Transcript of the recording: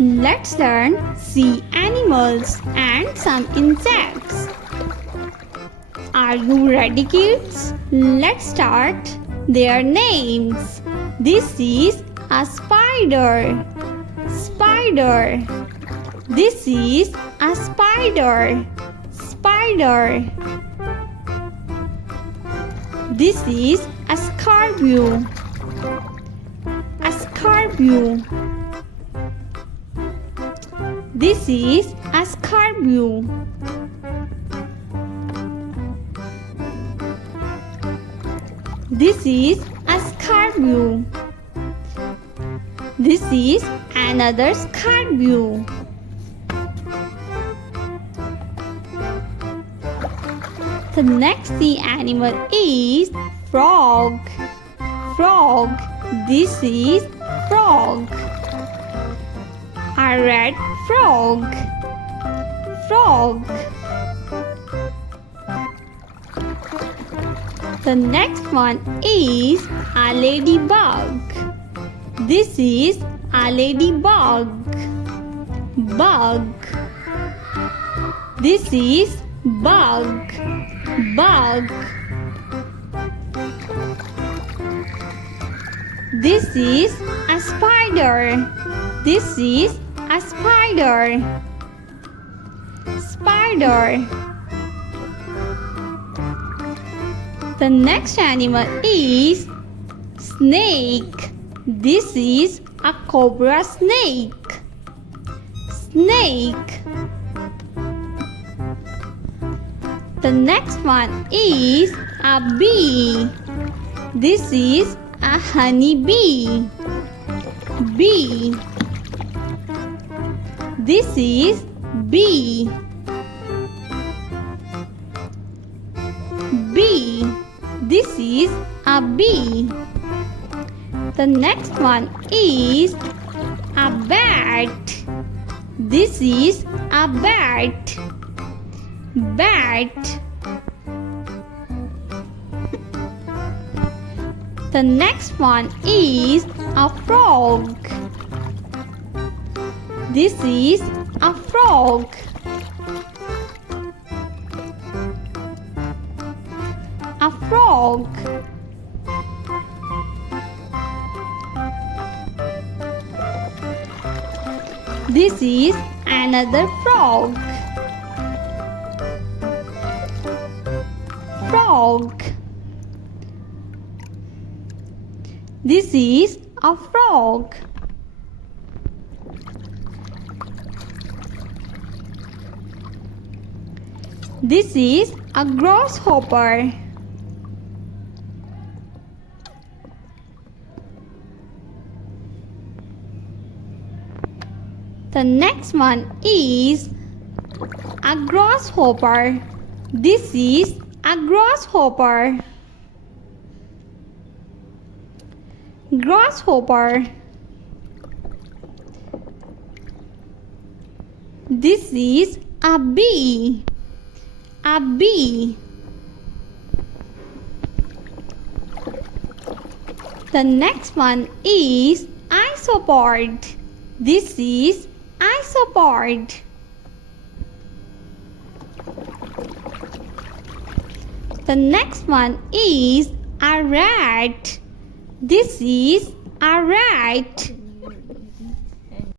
Let's learn sea animals and some insects. Are you ready, kids? Let's start their names. This is a spider. Spider. This is a spider. Spider. This is a scorpion. A scorpion. This is a scorpion. This is a scorpion. This is another scorpion. The next sea animal is frog. Frog. This is frog. A red frog. Frog. The next one is a ladybug. This is a ladybug. Bug. This is bug. Bug. This is a spider. This is a spider. Spider. The next animal is snake. This is a cobra snake. Snake. The next one is a bee. This is a honey bee. Bee. This is bee. Bee. This is a bee. The next one is a bat. This is a bat. Bat. The next one is a frog. This is a frog. A frog. This is another frog. Frog. This is a frog. This is a grasshopper. The next one is a grasshopper. This is a grasshopper. Grasshopper. This is a bee. A bee. The next one is isopod. This is isopod. The next one is a rat. This is a rat.